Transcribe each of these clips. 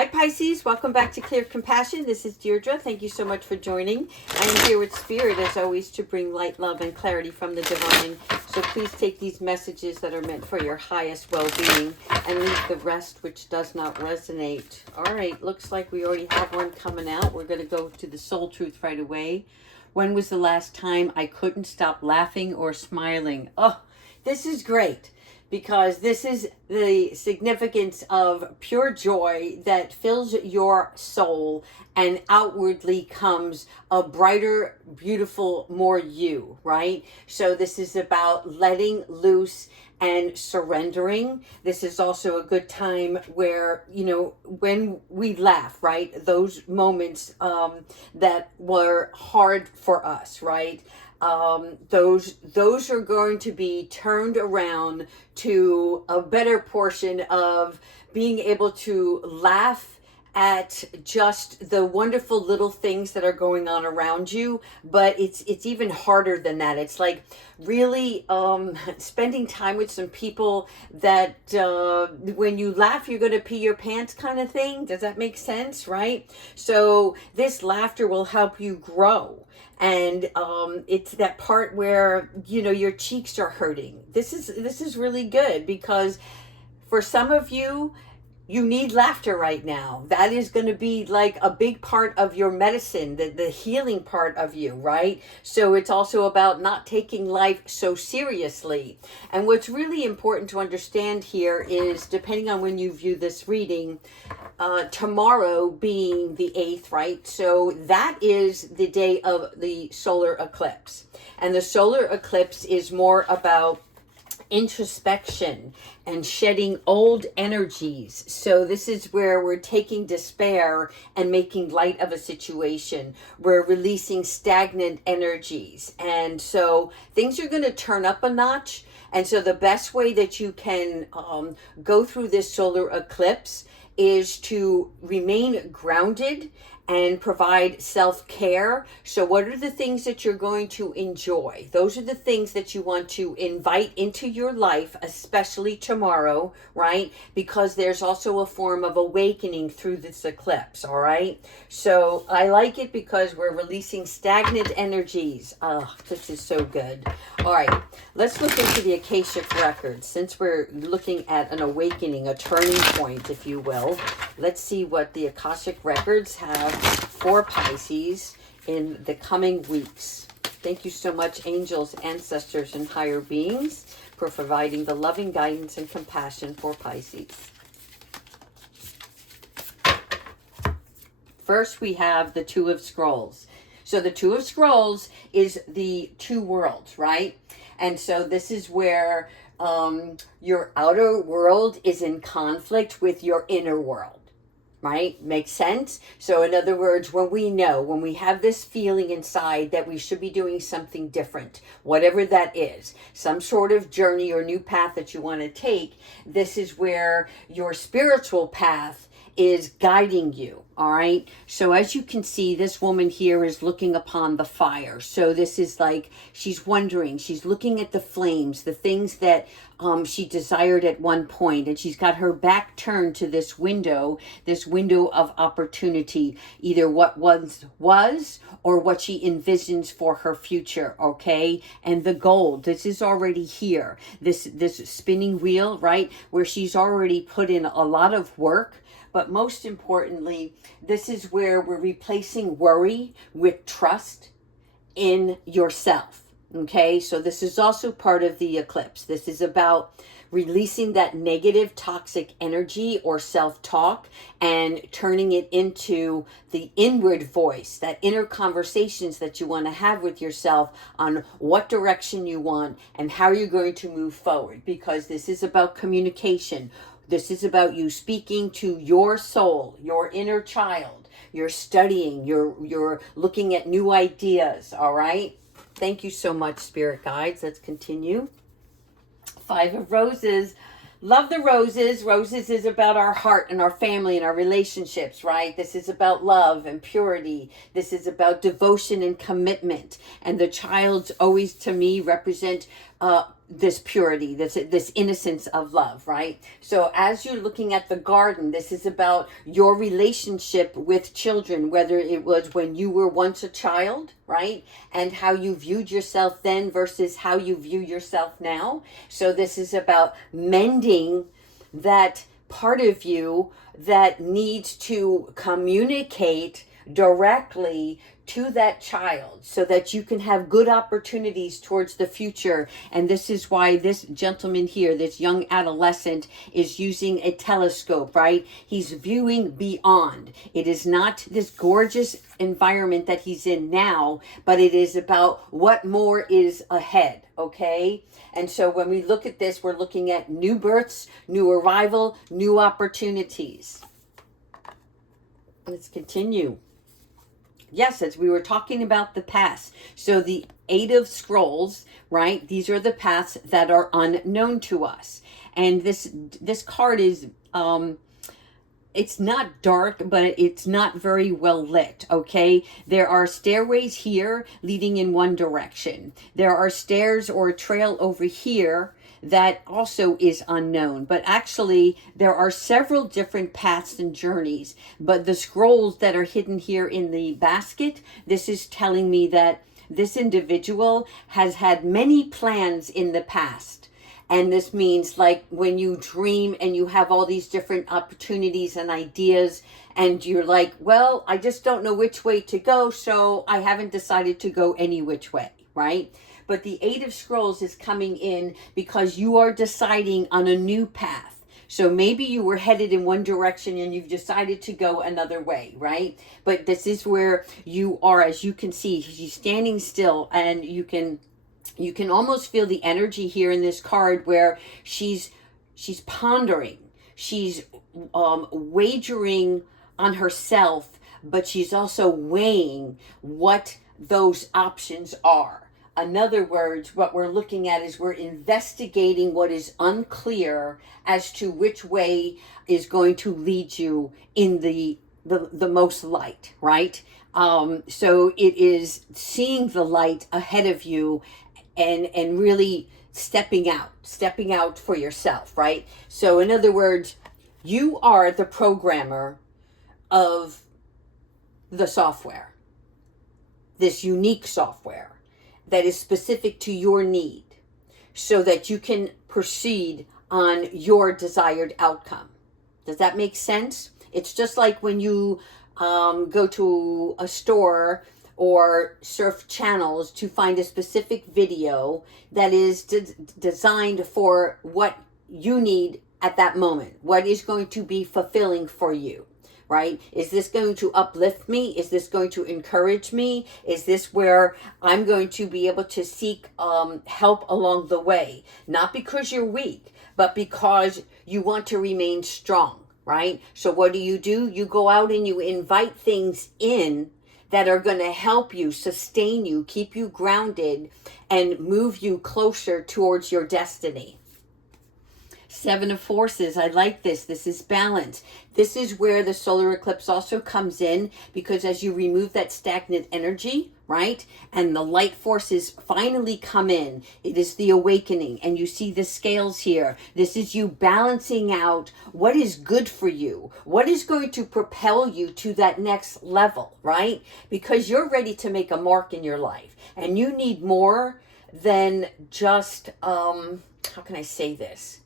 Hi Pisces, welcome back to Clear Compassion. This is Deirdre. Thank you so much for joining. I am here with Spirit as always to bring light, love, and clarity from the divine. So please take these messages that are meant for your highest well-being and leave the rest which does not resonate. All right, looks like we already have one coming out. We're going to go to the soul truth right away. When was the last time I couldn't stop laughing or smiling? Oh, this is great, because this is the significance of pure joy that fills your soul and outwardly comes a brighter, beautiful, more you, right? So this is about letting loose and surrendering. This is also a good time where, when we laugh, right? Those moments that were hard for us, right? Those are going to be turned around to a better portion of being able to laugh at just the wonderful little things that are going on around you. But it's even harder than that. It's like really spending time with some people that when you laugh you're going to pee your pants kind of thing. Does that make sense? Right? So this laughter will help you grow. And it's that part where your cheeks are hurting. This is really good, because for some of you, you need laughter right now. That is going to be like a big part of your medicine, the healing part of you, right? So it's also about not taking life so seriously. And what's really important to understand here is, depending on when you view this reading, tomorrow being the 8th, right? So that is the day of the solar eclipse. And the solar eclipse is more about introspection and shedding old energies. So this is where we're taking despair and making light of a situation. We're releasing stagnant energies. And so things are going to turn up a notch. And so the best way that you can go through this solar eclipse is to remain grounded and provide self-care. So what are the things that you're going to enjoy? Those are the things that you want to invite into your life, especially tomorrow, right? Because there's also a form of awakening through this eclipse, all right? So I like it because we're releasing stagnant energies. Oh, this is so good. All right, let's look into the Akashic Records. Since we're looking at an awakening, a turning point, if you will, let's see what the Akashic Records have for Pisces in the coming weeks. Thank you so much, angels, ancestors, and higher beings, for providing the loving guidance and compassion for Pisces. First, we have the Two of Scrolls. So the Two of Scrolls is the two worlds, right? And so this is where your outer world is in conflict with your inner world. Right? Makes sense? So in other words, when we have this feeling inside that we should be doing something different, whatever that is, some sort of journey or new path that you want to take, this is where your spiritual path is guiding you. All right. So as you can see, this woman here is looking upon the fire. So this is like, she's wondering, she's looking at the flames, the things that she desired at one point, and she's got her back turned to this window of opportunity, either what was or what she envisions for her future. Okay. And the gold, this is already here, this spinning wheel, right? Where she's already put in a lot of work. But most importantly, this is where we're replacing worry with trust in yourself. Okay, so this is also part of the eclipse. This is about releasing that negative, toxic energy or self-talk and turning it into the inward voice, that inner conversations that you want to have with yourself on what direction you want and how you're going to move forward. Because this is about communication. This is about you speaking to your soul, your inner child. You're studying, you're looking at new ideas, all right? Thank you so much, Spirit Guides. Let's continue. 5 of Roses. Love the roses. Roses is about our heart and our family and our relationships, right? This is about love and purity. This is about devotion and commitment. And the childs always, to me, represent this purity, this innocence of love, right? So as you're looking at the garden, this is about your relationship with children, whether it was when you were once a child, right? And how you viewed yourself then versus how you view yourself now. So this is about mending that part of you that needs to communicate directly to that child so that you can have good opportunities towards the future. And this is why this gentleman here, this young adolescent, is using a telescope, right? He's viewing beyond. It is not this gorgeous environment that he's in now, but it is about what more is ahead, okay? And so when we look at this, we're looking at new births, new arrival, new opportunities. Let's continue. Yes, as we were talking about the past. So the 8 of Scrolls, right? These are the paths that are unknown to us. And this card is, it's not dark, but it's not very well lit, okay? There are stairways here leading in one direction. There are stairs or a trail over here that also is unknown. But actually, there are several different paths and journeys. But the scrolls that are hidden here in the basket, this is telling me that this individual has had many plans in the past. And this means like when you dream and you have all these different opportunities and ideas and you're like, well, I just don't know which way to go, so I haven't decided to go any which way, right? But the 8 of Scrolls is coming in because you are deciding on a new path. So maybe you were headed in one direction and you've decided to go another way, right? But this is where you are, as you can see, she's standing still, and you can almost feel the energy here in this card where she's pondering, she's wagering on herself, but she's also weighing what those options are. In other words, what we're looking at is we're investigating what is unclear as to which way is going to lead you in the most light, right? So it is seeing the light ahead of you and really stepping out for yourself, right? So in other words, you are the programmer of the software, this unique software that is specific to your need so that you can proceed on your desired outcome. Does that make sense? It's just like when you go to a store or surf channels to find a specific video that is designed for what you need at that moment, what is going to be fulfilling for you. Right? Is this going to uplift me? Is this going to encourage me? Is this where I'm going to be able to seek help along the way? Not because you're weak, but because you want to remain strong, right? So what do? You go out and you invite things in that are going to help you, sustain you, keep you grounded, and move you closer towards your destiny. 7 of Forces, I like this. This is balance. This is where the solar eclipse also comes in, because as you remove that stagnant energy, right, and the light forces finally come in, it is the awakening. And you see the scales here. This is you balancing out what is good for you, what is going to propel you to that next level, right? Because you're ready to make a mark in your life, and you need more than just, how can I say this?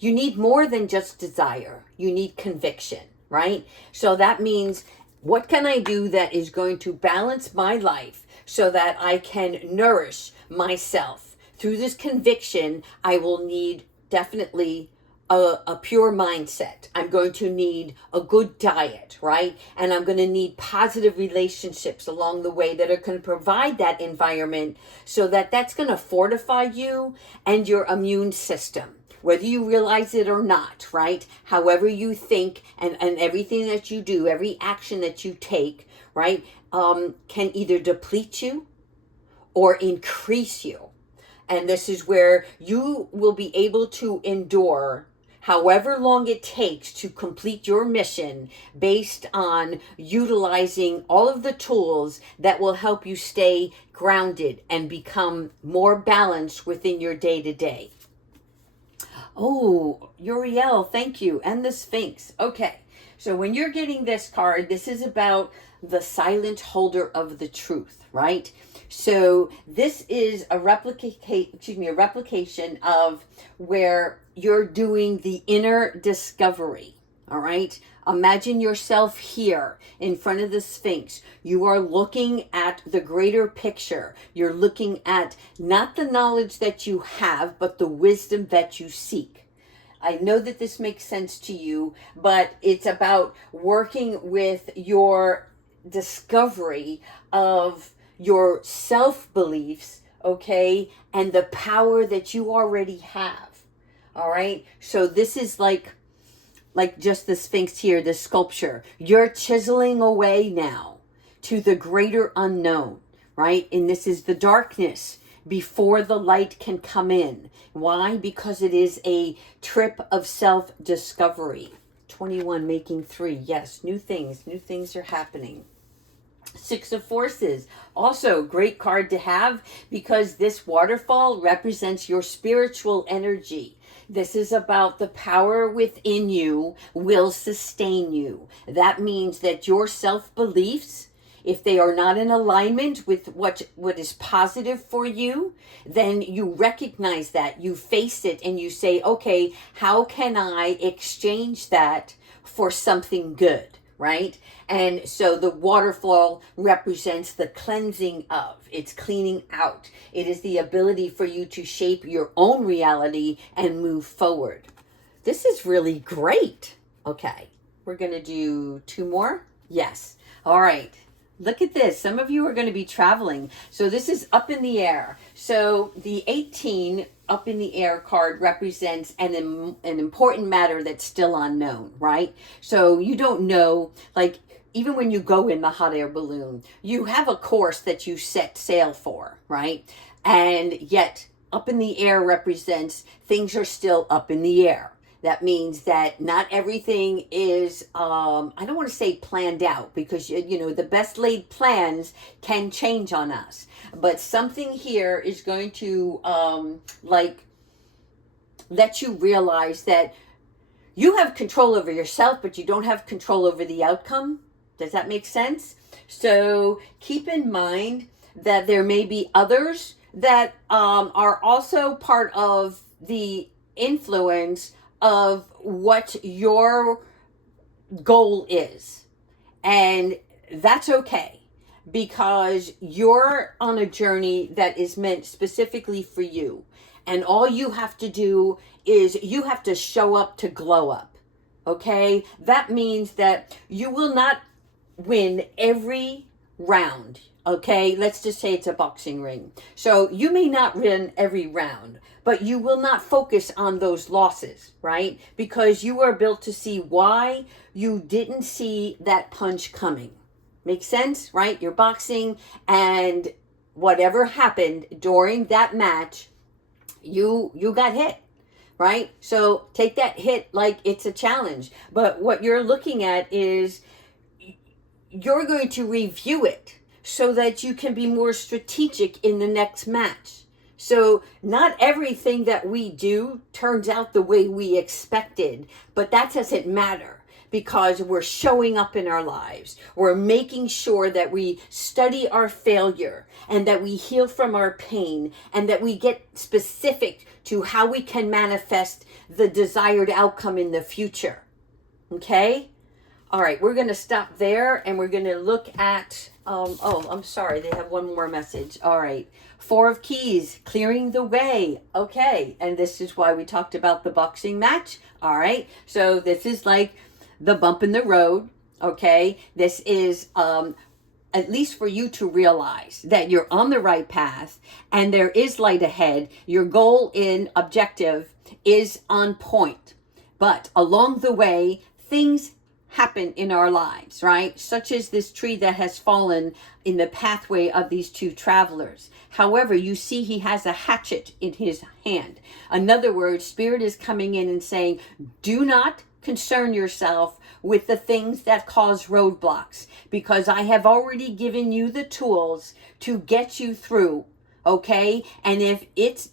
You need more than just desire. You need conviction, right? So that means, what can I do that is going to balance my life so that I can nourish myself? Through this conviction, I will need definitely a pure mindset. I'm going to need a good diet, right? And I'm going to need positive relationships along the way that are going to provide that environment so that that's going to fortify you and your immune system. Whether you realize it or not, right? However you think and everything that you do, every action that you take, right, can either deplete you or increase you. And this is where you will be able to endure however long it takes to complete your mission based on utilizing all of the tools that will help you stay grounded and become more balanced within your day to day. Oh, Uriel, thank you. And the Sphinx. Okay. So when you're getting this card, this is about the silent holder of the truth, right? So this is a replication of where you're doing the inner discovery. All right. Imagine yourself here in front of the Sphinx. You are looking at the greater picture. You're looking at not the knowledge that you have, but the wisdom that you seek. I know that this makes sense to you, but it's about working with your discovery of your self-beliefs, okay, and the power that you already have. All right. So this is like just the Sphinx here, the sculpture. You're chiseling away now to the greater unknown, right? And this is the darkness before the light can come in. Why? Because it is a trip of self-discovery. 21 making 3. Yes, new things are happening. 6 of Forces, also great card to have because this waterfall represents your spiritual energy. This is about the power within you will sustain you. That means that your self-beliefs, if they are not in alignment with what is positive for you, then you recognize that, you face it, and you say, okay, how can I exchange that for something good? Right? And so the waterfall represents the cleansing of, it's cleaning out. It is the ability for you to shape your own reality and move forward. This is really great. Okay, we're going to do 2 more. Yes. All right. Look at this. Some of you are going to be traveling. So this is up in the air. So the 18 up in the air card represents an important matter that's still unknown, right? So you don't know, like, even when you go in the hot air balloon, you have a course that you set sail for, right? And yet up in the air represents things are still up in the air. That means that not everything is, I don't want to say planned out because, you know, the best laid plans can change on us. But something here is going to, let you realize that you have control over yourself, but you don't have control over the outcome. Does that make sense? So keep in mind that there may be others that are also part of the influence of what your goal is. And that's okay because you're on a journey that is meant specifically for you. And all you have to do is you have to show up to glow up. Okay? That means that you will not win every round. Okay? Let's just say it's a boxing ring. So you may not win every round, but you will not focus on those losses, right? Because you are built to see why you didn't see that punch coming. Make sense, right? You're boxing and whatever happened during that match, you got hit, right? So take that hit like it's a challenge. But what you're looking at is you're going to review it so that you can be more strategic in the next match. So not everything that we do turns out the way we expected, but that doesn't matter because we're showing up in our lives. We're making sure that we study our failure and that we heal from our pain and that we get specific to how we can manifest the desired outcome in the future. Okay? All right, we're going to stop there and we're going to look at, I'm sorry, they have one more message. All right, 4 of Keys, clearing the way. Okay, and this is why we talked about the boxing match. All right, so this is like the bump in the road. Okay, this is at least for you to realize that you're on the right path and there is light ahead. Your goal and objective is on point. But along the way, things happen in our lives, right? Such as this tree that has fallen in the pathway of these two travelers. However, you see he has a hatchet in his hand. In other words, Spirit is coming in and saying, do not concern yourself with the things that cause roadblocks, because I have already given you the tools to get you through, okay? And if it's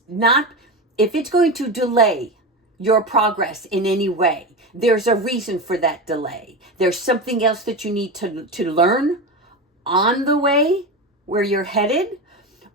going to delay your progress in any way, there's a reason for that delay. There's something else that you need to learn on the way where you're headed,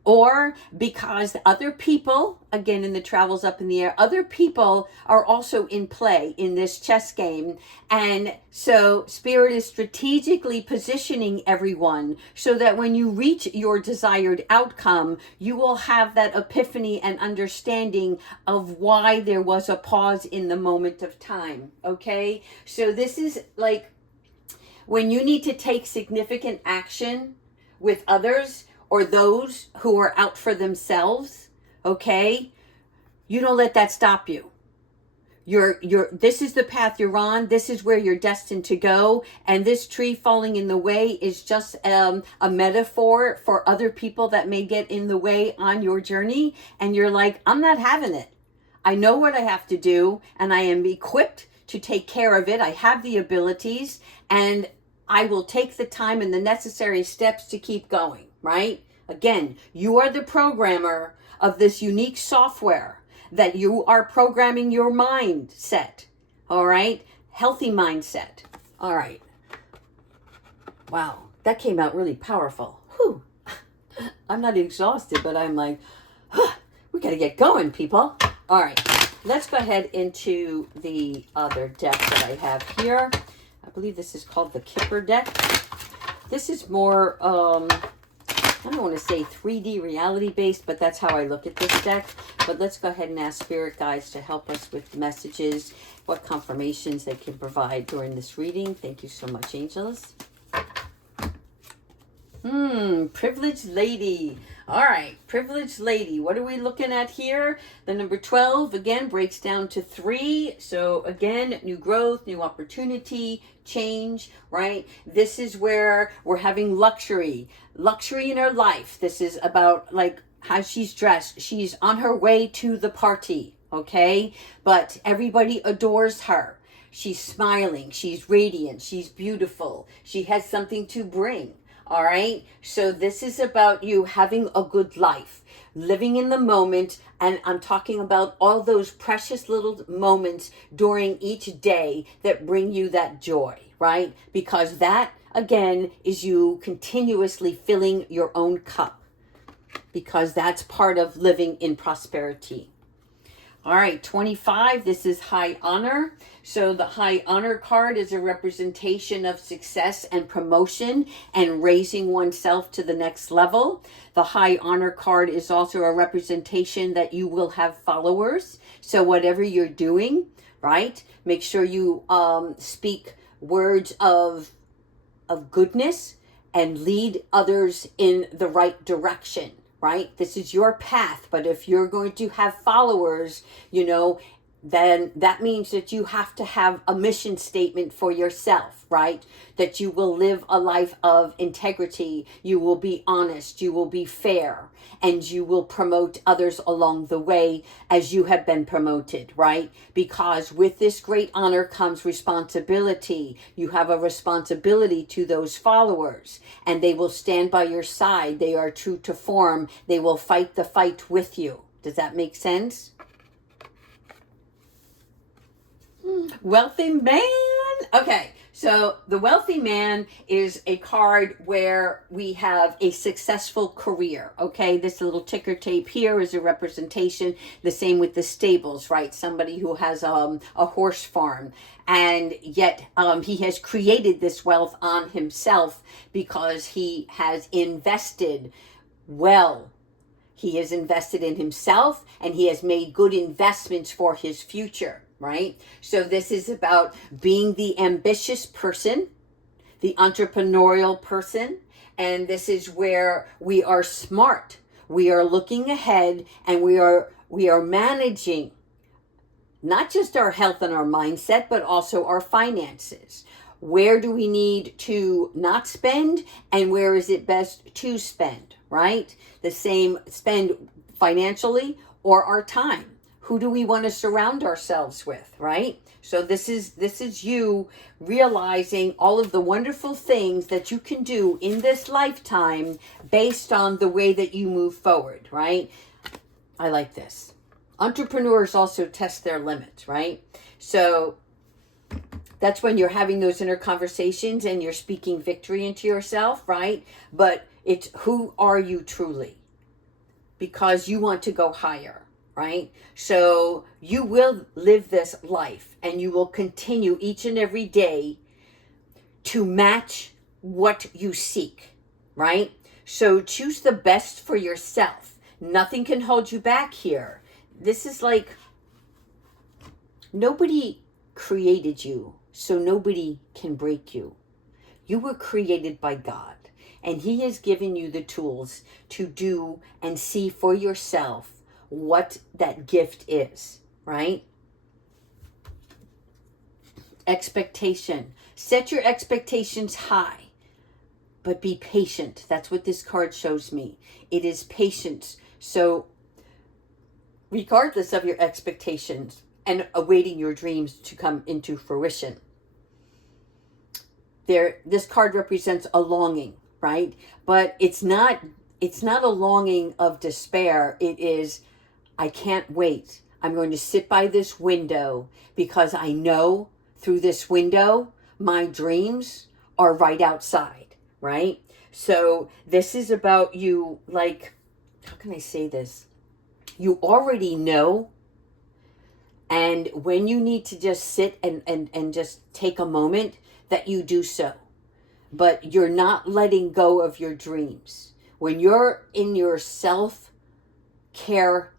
or because other people, again in the travels up in the air, other people are also in play in this chess game. And so Spirit is strategically positioning everyone so that when you reach your desired outcome, you will have that epiphany and understanding of why there was a pause in the moment of time. Okay? So this is like when you need to take significant action with others, or those who are out for themselves, okay? You don't let that stop you. This is the path you're on. This is where you're destined to go. And this tree falling in the way is just a metaphor for other people that may get in the way on your journey. And you're like, I'm not having it. I know what I have to do, and I am equipped to take care of it. I have the abilities, and I will take the time and the necessary steps to keep going, right? Again, you are the programmer of this unique software that you are programming your mindset, all right? Healthy mindset. All right. Wow, that came out really powerful. Whew. I'm not exhausted, but I'm like, we got to get going, people. All right, let's go ahead into the other deck that I have here. I believe this is called the Kipper deck. This is more, I don't want to say 3D reality based, but that's how I look at this deck. But let's go ahead and ask Spirit Guides to help us with messages, what confirmations they can provide during this reading. Thank you so much, angels. Privileged lady. All right, privileged lady. What are we looking at here? The number 12, again, breaks down to 3. So again, new growth, new opportunity, change, right? This is where we're having luxury in her life. This is about like how she's dressed. She's on her way to the party, okay? But everybody adores her. She's smiling. She's radiant. She's beautiful. She has something to bring. All right. So this is about you having a good life, living in the moment. And I'm talking about all those precious little moments during each day that bring you that joy, right? Because that, again, is you continuously filling your own cup, because that's part of living in prosperity. All right, 25, this is high honor. So the high honor card is a representation of success and promotion and raising oneself to the next level. The high honor card is also a representation that you will have followers. So whatever you're doing, right, make sure you speak words of goodness and lead others in the right direction. Right? This is your path. But if you're going to have followers, then that means that you have to have a mission statement for yourself, right? That you will live a life of integrity. You will be honest. You will be fair. And you will promote others along the way as you have been promoted, right? Because with this great honor comes responsibility. You have a responsibility to those followers, and they will stand by your side. They are true to form. They will fight the fight with you. Does that make sense? Wealthy man. Okay, so the wealthy man is a card where we have a successful career. Okay, this little ticker tape here is a representation. The same with the stables, right? Somebody who has a horse farm, and yet he has created this wealth on himself because he has invested well. He has invested in himself, and he has made good investments for his future. Right? So this is about being the ambitious person, the entrepreneurial person. And this is where we are smart. We are looking ahead, and we are managing not just our health and our mindset, but also our finances. Where do we need to not spend, and where is it best to spend, right? The same, spend financially or our time. Who do we want to surround ourselves with, right? So this is you realizing all of the wonderful things that you can do in this lifetime based on the way that you move forward, right? I like this. Entrepreneurs also test their limits, right? So that's when you're having those inner conversations and you're speaking victory into yourself, right? But it's, who are you truly? Because you want to go higher, right? So you will live this life and you will continue each and every day to match what you seek, right? So choose the best for yourself. Nothing can hold you back here. This is like, nobody created you, so nobody can break you. You were created by God, and He has given you the tools to do and see for yourself what that gift is, right? Expectation. Set your expectations high, but be patient. That's what this card shows me. It is patience. So regardless of your expectations and awaiting your dreams to come into fruition, this card represents a longing, right? But it's not a longing of despair. It is, I can't wait. I'm going to sit by this window because I know through this window my dreams are right outside, right? So this is about you, like, how can I say this? You already know, and when you need to just sit and just take a moment, that you do so. But you're not letting go of your dreams. When you're in your self-care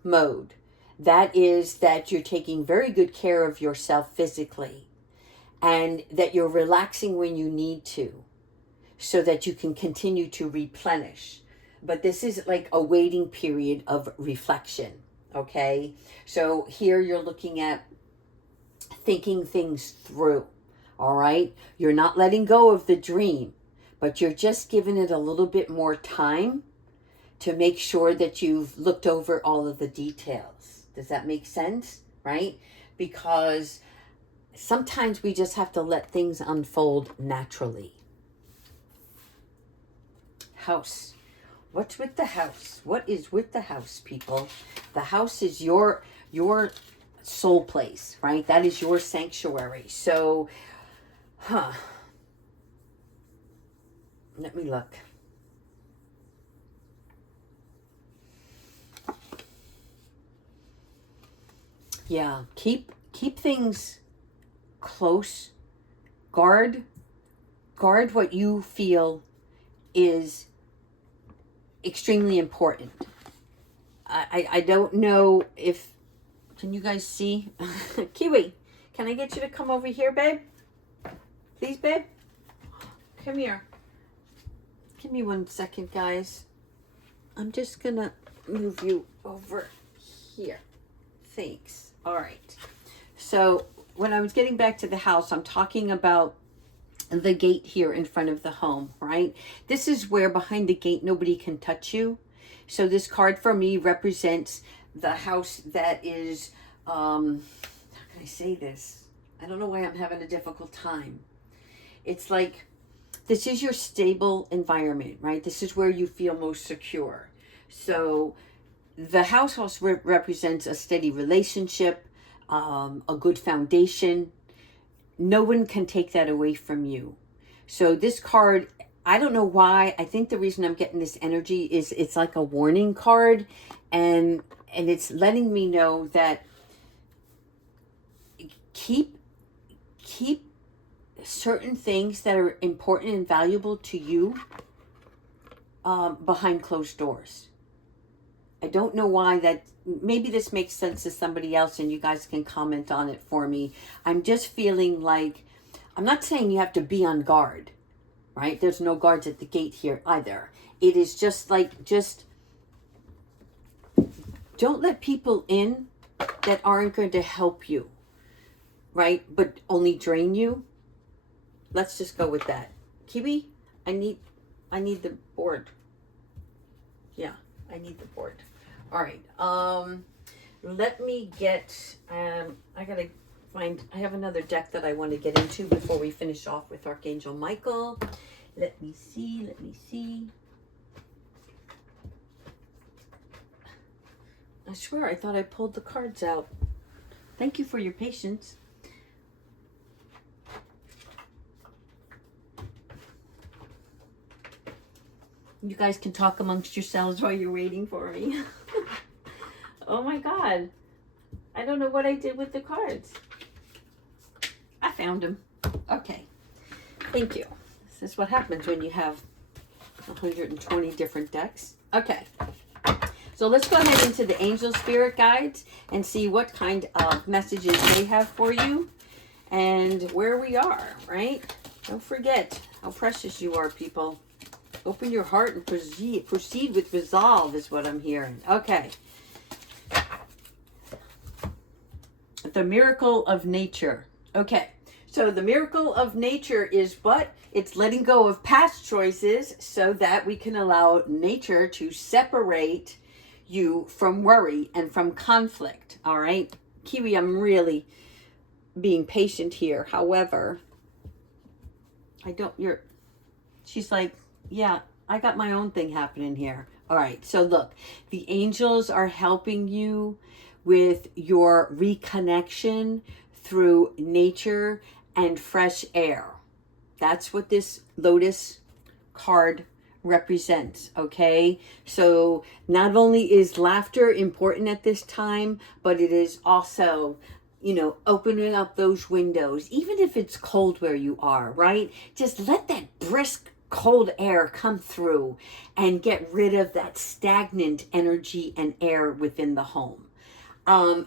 mode, that is that you're taking very good care of yourself physically, and that you're relaxing when you need to so that you can continue to replenish. But this is like a waiting period of reflection, okay? So here you're looking at thinking things through. All right. You're not letting go of the dream, but you're just giving it a little bit more time to make sure that you've looked over all of the details. Does that make sense? Right? Because sometimes we just have to let things unfold naturally. House. What's with the house? What is with the house, people? The house is your soul place, right? That is your sanctuary. So let me look. Yeah, keep things close. Guard what you feel is extremely important. I don't know if, can you guys see? Kiwi, can I get you to come over here, babe? Please, babe? Come here. Give me 1 second, guys. I'm just gonna move you over here. Thanks. All right. So when I was getting back to the house, I'm talking about the gate here in front of the home, right? This is where behind the gate nobody can touch you. So this card for me represents the house that is, how can I say this? I don't know why I'm having a difficult time. It's like, this is your stable environment, right? This is where you feel most secure. So the house represents a steady relationship, a good foundation. No one can take that away from you. So this card, I don't know why. I think the reason I'm getting this energy is it's like a warning card, and it's letting me know that keep certain things that are important and valuable to you behind closed doors. I don't know why that, maybe this makes sense to somebody else and you guys can comment on it for me. I'm just feeling like, I'm not saying you have to be on guard, right? There's no guards at the gate here either. It is just like, just don't let people in that aren't going to help you, right? But only drain you. Let's just go with that. Kiwi, I need the board. Yeah, I need the board. All right. Let me get, I gotta find, I have another deck that I want to get into before we finish off with Archangel Michael. Let me see. I swear I thought I pulled the cards out. Thank you for your patience. You guys can talk amongst yourselves while you're waiting for me. Oh my God. I don't know what I did with the cards. I found them. Okay. Thank you. This is what happens when you have 120 different decks. Okay. So let's go ahead into the angel spirit guides and see what kind of messages they have for you and where we are, right? Don't forget how precious you are, people. Open your heart and proceed with resolve is what I'm hearing. Okay. The miracle of nature. Okay. So the miracle of nature is what? It's letting go of past choices so that we can allow nature to separate you from worry and from conflict. All right. Kiwi, I'm really being patient here. However, she's like, yeah, I got my own thing happening here. All right. So look, the angels are helping you with your reconnection through nature and fresh air. That's what this Lotus card represents, okay? So not only is laughter important at this time, but it is also, opening up those windows, even if it's cold where you are, right? Just let that brisk cold air come through and get rid of that stagnant energy and air within the home.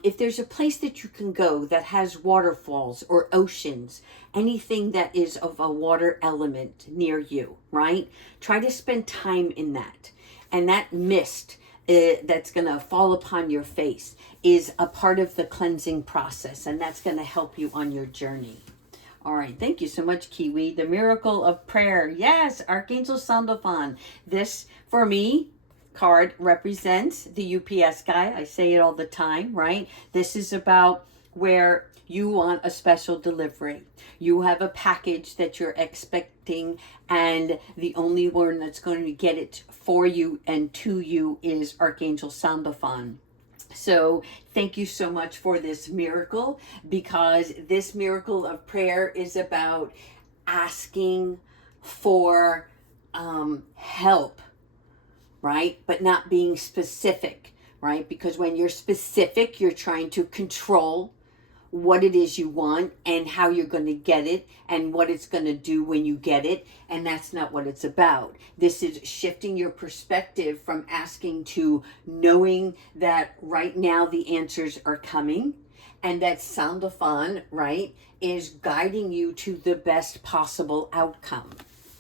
If there's a place that you can go that has waterfalls or oceans, anything that is of a water element near you, right? Try to spend time in that. And that mist that's going to fall upon your face is a part of the cleansing process, and that's going to help you on your journey. All right, thank you so much, Kiwi. The miracle of prayer. Yes, Archangel Sandalphon. This, for me, card represents the UPS guy. I say it all the time, right? This is about where you want a special delivery. You have a package that you're expecting, and the only one that's going to get it for you and to you is Archangel Sandalphon. So thank you so much for this miracle, because this miracle of prayer is about asking for help, right? But not being specific, right? Because when you're specific, you're trying to control what it is you want and how you're going to get it and what it's going to do when you get it. And that's not what it's about. This is shifting your perspective from asking to knowing that right now the answers are coming, and that Sandalphon, right, is guiding you to the best possible outcome.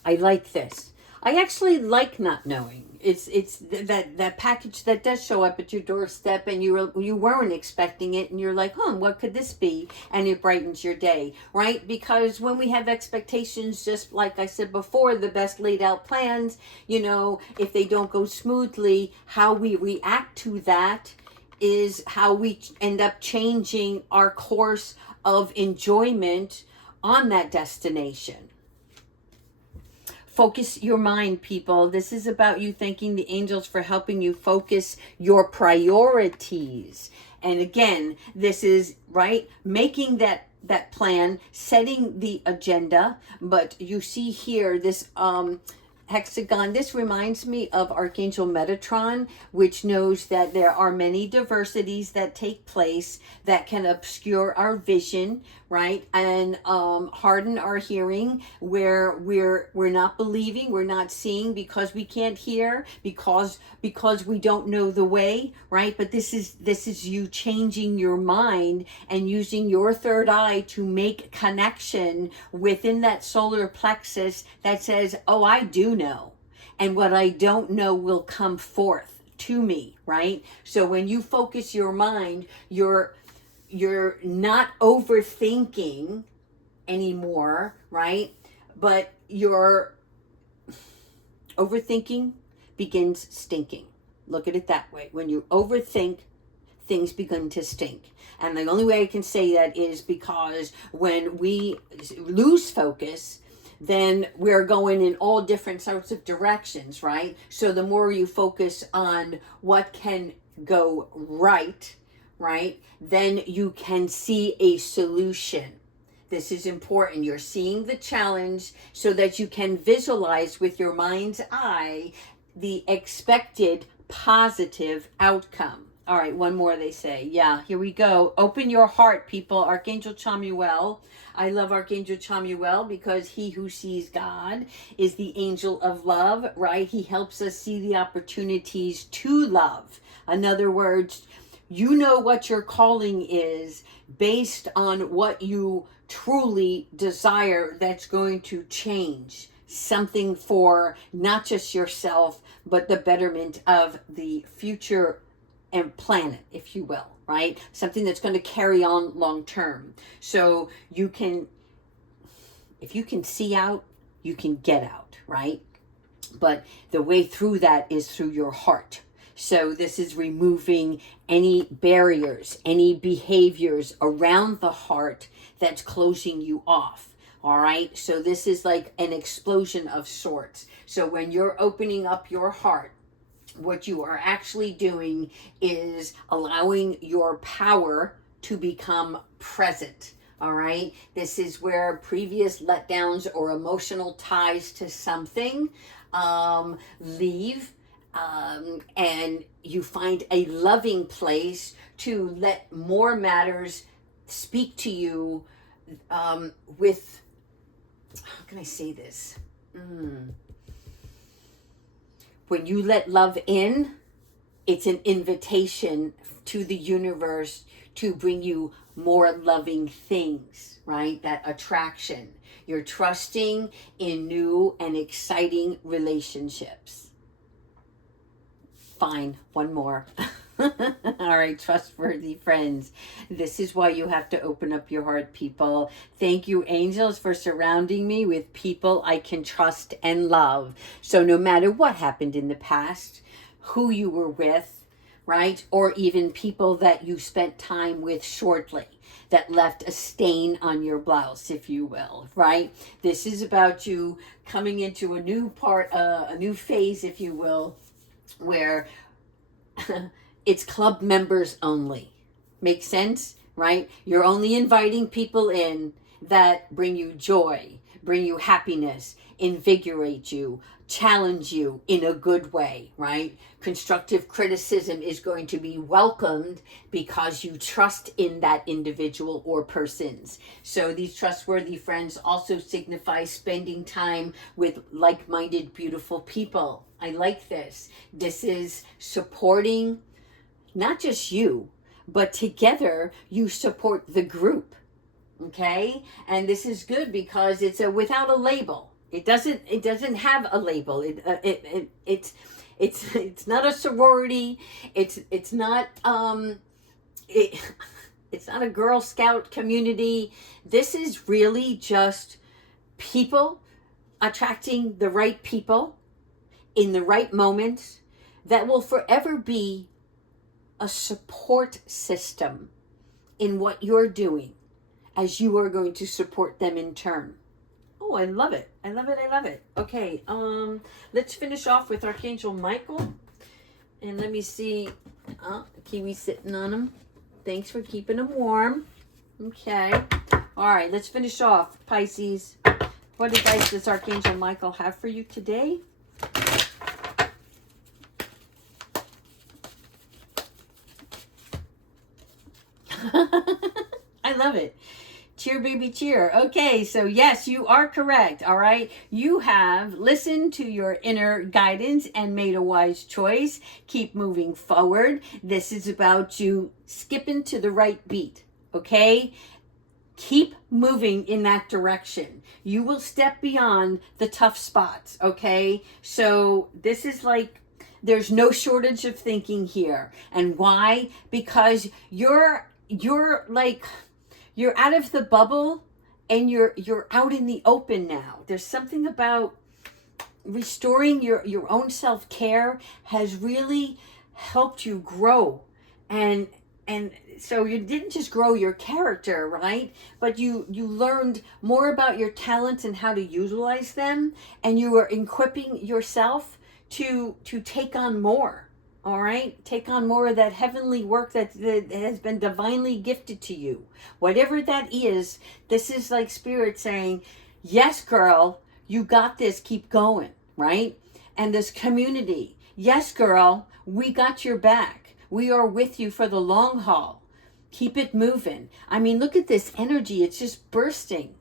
I like this. I actually like not knowing. It's that package that does show up at your doorstep and you weren't expecting it, and you're like, what could this be? And it brightens your day, right? Because when we have expectations, just like I said before, the best laid out plans, if they don't go smoothly, how we react to that is how we end up changing our course of enjoyment on that destination. Focus your mind, people. This is about you thanking the angels for helping you focus your priorities. And again, this is, right, making that plan, setting the agenda. But you see here this hexagon. This reminds me of Archangel Metatron, which knows that there are many diversities that take place that can obscure our vision, right? And harden our hearing, where we're not believing, we're not seeing because we can't hear, because we don't know the way, right? But this is you changing your mind and using your third eye to make connection within that solar plexus that says, oh, I do know, and what I don't know will come forth to me, right? So when you focus your mind, you're not overthinking anymore, right? but your overthinking begins stinking. Look at it that way. When you overthink, things begin to stink. And the only way I can say that is because when we lose focus, then we're going in all different sorts of directions, right? So the more you focus on what can go right, then you can see a solution. This is important. You're seeing the challenge so that you can visualize with your mind's eye the expected positive outcome. All right, one more, they say. Yeah, here we go. Open your heart, people. Archangel Chamuel. I love Archangel Chamuel because he who sees God is the angel of love, right? He helps us see the opportunities to love. In other words, you know what your calling is based on what you truly desire that's going to change something for not just yourself, but the betterment of the future and planet, if you will, right? Something that's going to carry on long term. So you can, if you can see out, you can get out, right? But the way through that is through your heart. So this is removing any barriers, any behaviors around the heart that's closing you off. All right. So this is like an explosion of sorts. So when you're opening up your heart, what you are actually doing is allowing your power to become present. All right. This is where previous letdowns or emotional ties to something leave. And you find a loving place to let more matters speak to you with, how can I say this? When you let love in, it's an invitation to the universe to bring you more loving things, right? That attraction. You're trusting in new and exciting relationships. Fine, one more. All right, trustworthy friends. This is why you have to open up your heart, people. Thank you, angels, for surrounding me with people I can trust and love. So no matter what happened in the past, who you were with, right? Or even people that you spent time with shortly that left a stain on your blouse, if you will, right? This is about you coming into a new part, a new phase, if you will, where it's club members only. Makes sense, right? You're only inviting people in that bring you joy, bring you happiness, invigorate you, challenge you in a good way, right? Constructive criticism is going to be welcomed because you trust in that individual or persons. So these trustworthy friends also signify spending time with like-minded, beautiful people. I like this. This is supporting not just you, but together you support the group. Okay? And this is good because it's a without a label. It doesn't have a label. It's not a sorority. It's not it's not a Girl Scout community. This is really just people attracting the right people in the right moments that will forever be a support system in what you're doing as you are going to support them in turn. Oh, I love it. I love it. I love it. Okay, let's finish off with Archangel Michael. And let me see. Kiwi sitting on him. Thanks for keeping him warm. Okay. All right, let's finish off. Pisces. What advice does Archangel Michael have for you today? I love it. Cheer, baby, cheer. Okay, so yes, you are correct, all right? You have listened to your inner guidance and made a wise choice. Keep moving forward. This is about you skipping to the right beat, okay? Keep moving in that direction. You will step beyond the tough spots, okay? So this is like, there's no shortage of thinking here. And why? Because you're out of the bubble and you're out in the open now. There's something about restoring your own self-care has really helped you grow, and so you didn't just grow your character, right? But you learned more about your talents and how to utilize them, and you are equipping yourself to take on more. All right, take on more of that heavenly work that has been divinely gifted to you. Whatever that is, this is like spirit saying, yes, girl, you got this, keep going, right? And this community, yes, girl, we got your back. We are with you for the long haul. Keep it moving. I mean, look at this energy. It's just bursting.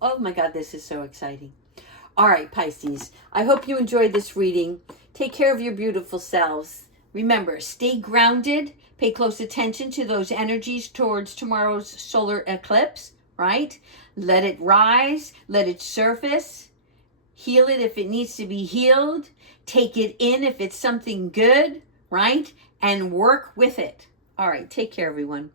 Oh my God, this is so exciting. All right, Pisces, I hope you enjoyed this reading. Take care of your beautiful selves. Remember, stay grounded. Pay close attention to those energies towards tomorrow's solar eclipse, right? Let it rise. Let it surface. Heal it if it needs to be healed. Take it in if it's something good, right? And work with it. All right, take care, everyone.